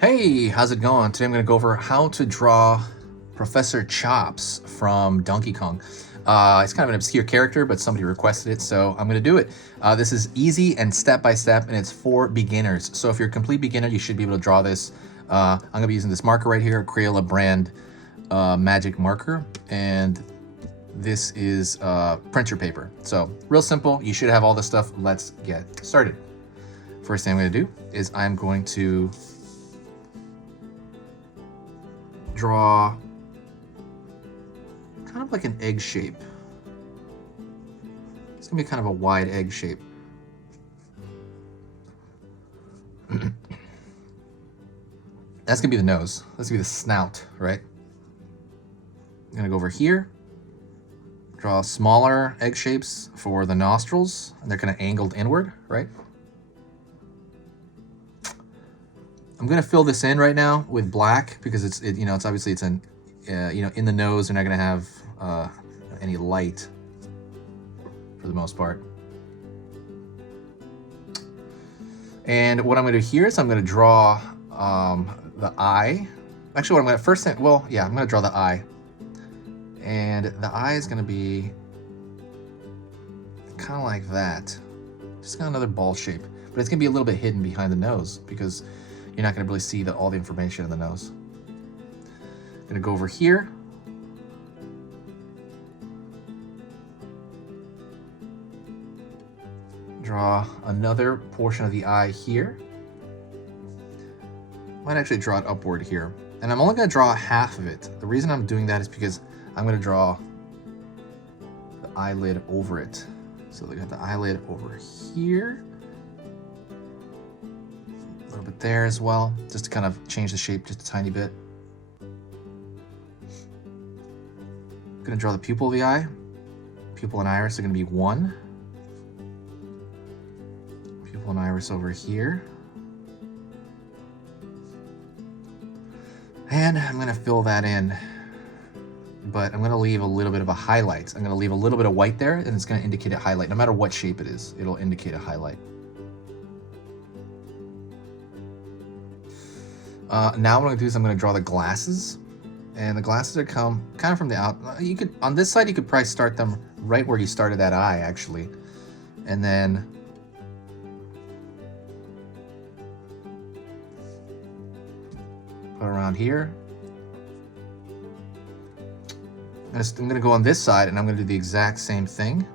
Hey, how's it going? Today I'm going to go over how to draw Professor Chops from Donkey Kong. It's kind of an obscure character, but somebody requested it, so I'm going to do it. This is easy and step-by-step, and it's for beginners. So if you're a complete beginner, you should be able to draw this. I'm going to be using this marker right here, Crayola brand magic marker, and this is printer paper. So real simple. You should have all this stuff. Let's get started. First thing I'm going to do is I'm going to draw kind of like an egg shape. It's gonna be kind of a wide egg shape. That's gonna be the nose. That's gonna be the snout, right? I'm gonna go over here, draw smaller egg shapes for the nostrils, and they're kind of angled inward, right? I'm gonna fill this in right now with black because it's obviously it's in the nose. They're not gonna have any light for the most part. And what I'm gonna do here is I'm gonna draw the eye. Actually, what I'm gonna first thing, well, yeah, I'm gonna draw the eye, and the eye is gonna be kind of like that. Just got another ball shape, but it's gonna be a little bit hidden behind the nose because you're not going to really see all the information in the nose. I'm going to go over here. Draw another portion of the eye here. Might actually draw it upward here. And I'm only going to draw half of it. The reason I'm doing that is because I'm going to draw the eyelid over it. So we got the eyelid over here. A little bit there as well, just to kind of change the shape just a tiny bit. I'm going to draw the pupil of the eye. Pupil and iris are going to be one. Pupil and iris over here. And I'm going to fill that in, but I'm going to leave a little bit of a highlight. I'm going to leave a little bit of white there, and it's going to indicate a highlight. No matter what shape it is, it'll indicate a highlight. Now what I'm going to do is I'm going to draw the glasses, and the glasses are kind of from the out. You could, on this side, you could probably start them right where you started that eye, actually, and then put around here. I'm going to go on this side, and I'm going to do the exact same thing.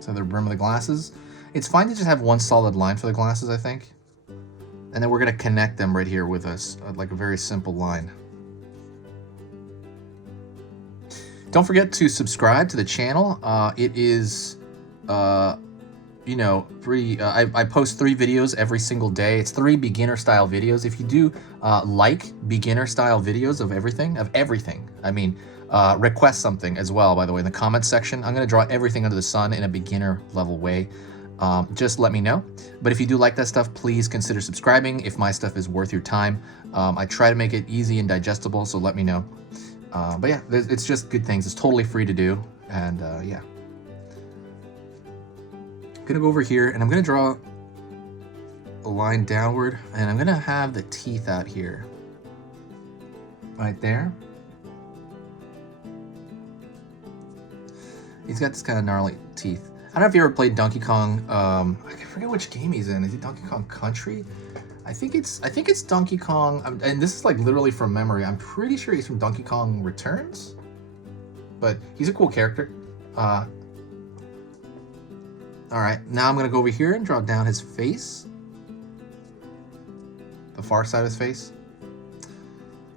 So the rim of the glasses. It's fine to just have one solid line for the glasses, I think. And then we're going to connect them right here with us, like a very simple line. Don't forget to subscribe to the channel. It is, free. I post 3 videos every single day. It's 3 beginner style videos. If you do like beginner style videos of everything, I mean, request something as well, by the way, in the comments section. I'm going to draw everything under the sun in a beginner level way. Just let me know. But if you do like that stuff, please consider subscribing if my stuff is worth your time. I try to make it easy and digestible, so let me know. But yeah, it's just good things. It's totally free to do. And yeah. I'm going to go over here, and I'm going to draw a line downward, and I'm going to have the teeth out here. Right there. He's got this kind of gnarly teeth. I don't know if you ever played Donkey Kong. I forget which game he's in. Is it Donkey Kong Country? I think it's Donkey Kong. And this is like literally from memory. I'm pretty sure he's from Donkey Kong Returns. But he's a cool character. All right, now I'm gonna go over here and draw down his face. The far side of his face.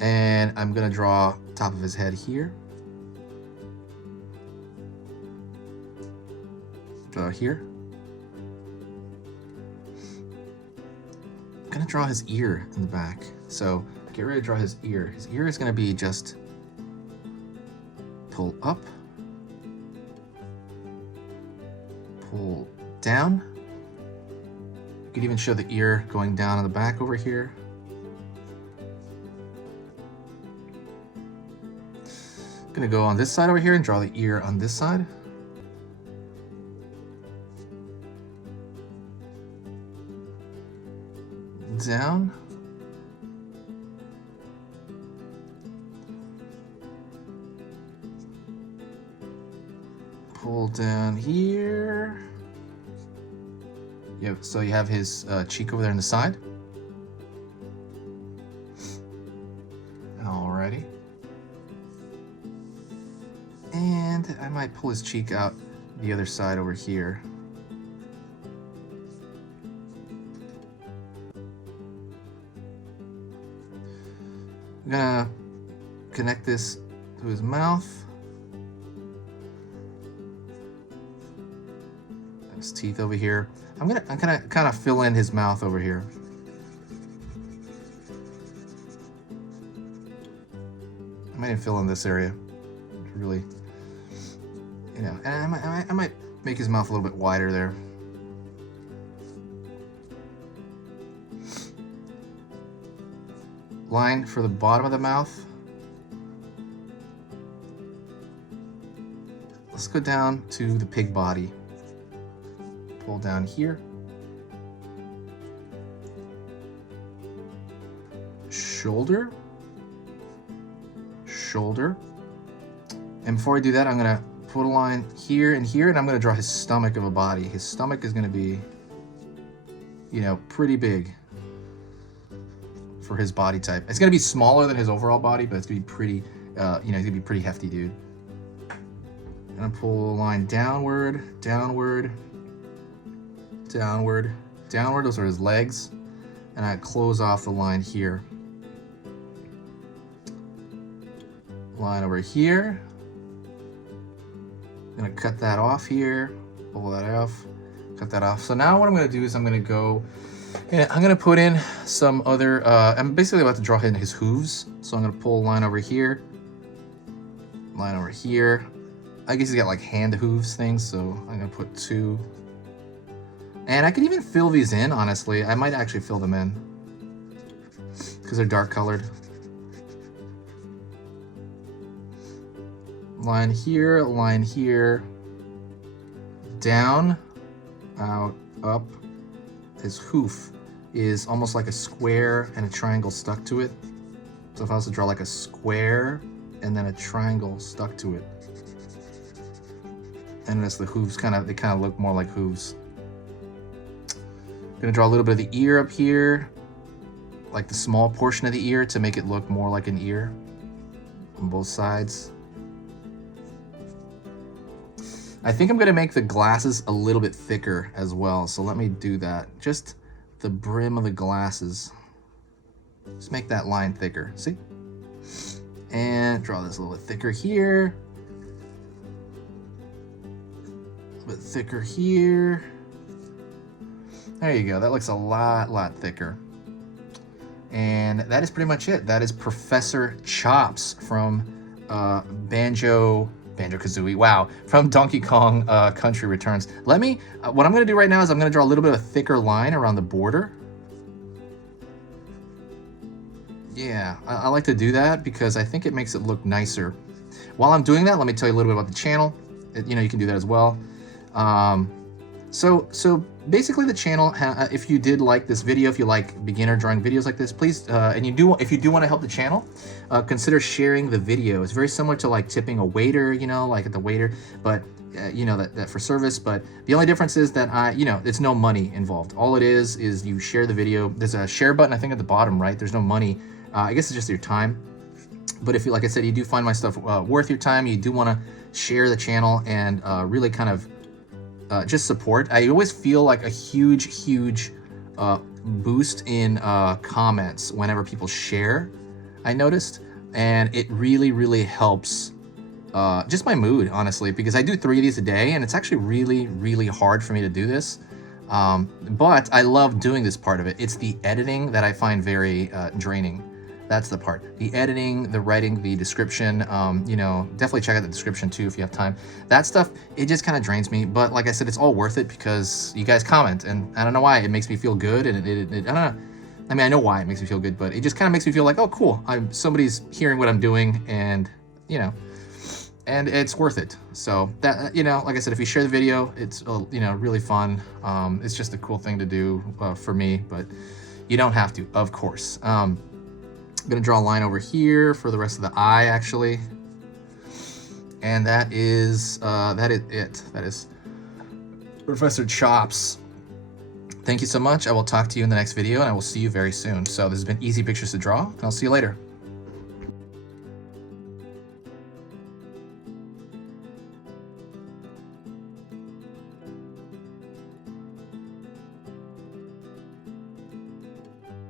And I'm gonna draw top of his head here. Draw here. I'm gonna draw his ear in the back. So get ready to draw his ear. His ear is gonna be just pull up, pull down. You could even show the ear going down on the back over here. I'm gonna go on this side over here and draw the ear on this side. down. Pull down here. Yep, so you have his cheek over there on the side. Alrighty. And I might pull his cheek out the other side over here. I'm gonna connect this to his mouth. His teeth over here. I'm gonna kind of fill in his mouth over here. I might even fill in this area. Really, you know, and I might make his mouth a little bit wider there. Line for the bottom of the mouth. Let's go down to the pig body. Pull down here. Shoulder. Shoulder. And before I do that, I'm gonna put a line here and here, and I'm gonna draw his stomach of a body. His stomach is gonna be, you know, pretty big for his body type. It's gonna be smaller than his overall body, but it's gonna be pretty, you know, he's gonna be pretty hefty dude. I'm gonna pull a line downward, downward, downward, downward. Those are his legs. And I close off the line here. Line over here. I'm gonna cut that off here, pull that off, cut that off. So now what I'm gonna do is I'm gonna go, and I'm gonna put in some other, I'm basically about to draw in his hooves. So I'm gonna pull a line over here, line over here. I guess he's got like hand hooves things, so I'm gonna put 2. And I could even fill these in, honestly. I might actually fill them in because they're dark colored. Line here, down, out, up. His hoof is almost like a square and a triangle stuck to it. So if I was to draw like a square and then a triangle stuck to it. And as the hooves they kind of look more like hooves. Gonna draw a little bit of the ear up here, like the small portion of the ear to make it look more like an ear on both sides. I think I'm gonna make the glasses a little bit thicker as well, so let me do that. Just the brim of the glasses. Just make that line thicker, see? And draw this a little bit thicker here. A little bit thicker here. There you go, that looks a lot thicker. And that is pretty much it. That is Professor Chops from Banjo-Kazooie, wow, from Donkey Kong Country Returns. Let me, what I'm gonna do right now is I'm gonna draw a little bit of a thicker line around the border. Yeah, I like to do that because I think it makes it look nicer. While I'm doing that, let me tell you a little bit about the channel. You know, you can do that as well. So basically the channel, if you did like this video, if you like beginner drawing videos like this, please, and if you do want to help the channel, consider sharing the video. It's very similar to like tipping a waiter, you know, like at the waiter, but you know, that for service. But the only difference is that you know, it's no money involved. All it is you share the video. There's a share button, I think, at the bottom, right? There's no money. I guess it's just your time. But if you, like I said, you do find my stuff worth your time, you do want to share the channel and really kind of just support. I always feel like a huge boost in comments whenever people share, I noticed, and it really helps just my mood, honestly, because I do 3 of these a day and it's actually really hard for me to do this, but I love doing this part of it. It's the editing that I find very draining. That's the part. The editing, the writing, the description, you know, definitely check out the description too if you have time. That stuff, it just kind of drains me. But like I said, it's all worth it because you guys comment, and I don't know why, it makes me feel good. And I don't know. I mean, I know why it makes me feel good, but it just kind of makes me feel like, oh, cool. Somebody's hearing what I'm doing, and you know, and it's worth it. So that, you know, like I said, if you share the video, it's, you know, really fun. It's just a cool thing to do for me, but You don't have to, of course. I'm gonna draw a line over here for the rest of the eye, actually. And that is it. That is Professor Chops. Thank you so much. I will talk to you in the next video, and I will see you very soon. So this has been Easy Pictures to Draw, and I'll see you later.